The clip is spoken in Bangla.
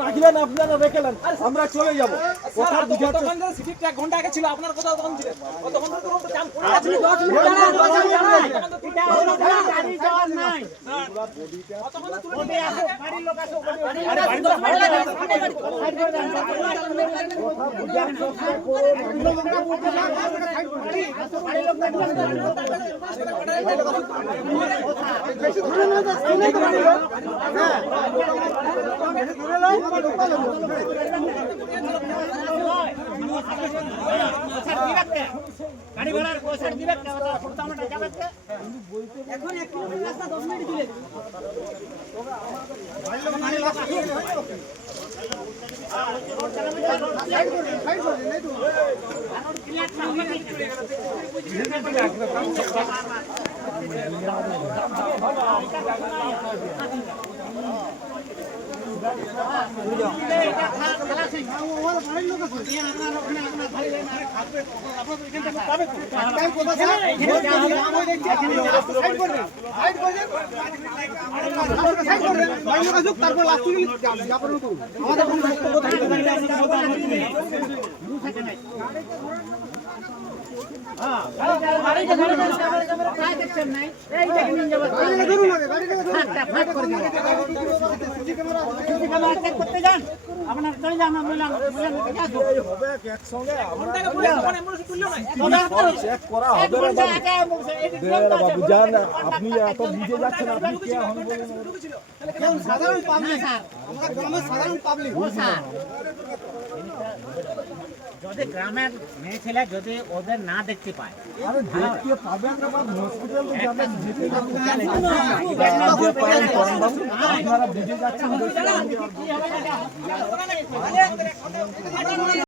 রাখলেন আপনারা রেখেলেন, আমরা চলে যাব। কথা বুঝাতে সিভিক 1 ঘন্টা আগে ছিল, আপনারা কোথাও তখন ছিলেন? তখন তো পুরো জাম পড়ে আছে। 10 মিনিট গাড়ি যাওয়ার নাই। তখন তো তুলে আসো, গাড়ির লোক আসো। আরে বাড়ি তো সাইড করে দেন। কথা বুঝার চেষ্টা করুন। গাড়ি লোক বেশি দূরে না যাস, কিনে তো গাড়ি লোক। হ্যাঁ বেশি দূরে নয়। গাড়ি ভাড়ার পয়সা দিবে আমরা যাবে এখন 1 কিলোমিটার রাস্তা 10 মিনিট দিলে তারপর করতে যান আপনার চলে যান একসঙ্গে চেক করা হবে না বাবু। যান, আপনি এত বুঝে যাচ্ছেন, আপনি কে হন বলুন? সাধারণ পাবলিক, আমরা গ্রামের সাধারণ পাবলিক। যদি গ্রামের মেয়ে ছেলে যদি ওদের না দেখতে পায়, আরে দেখতে পাবেন না, বাবু হসপিটাল তো যাবেন, যেতে আপনারা বুঝে যাচ্ছেন।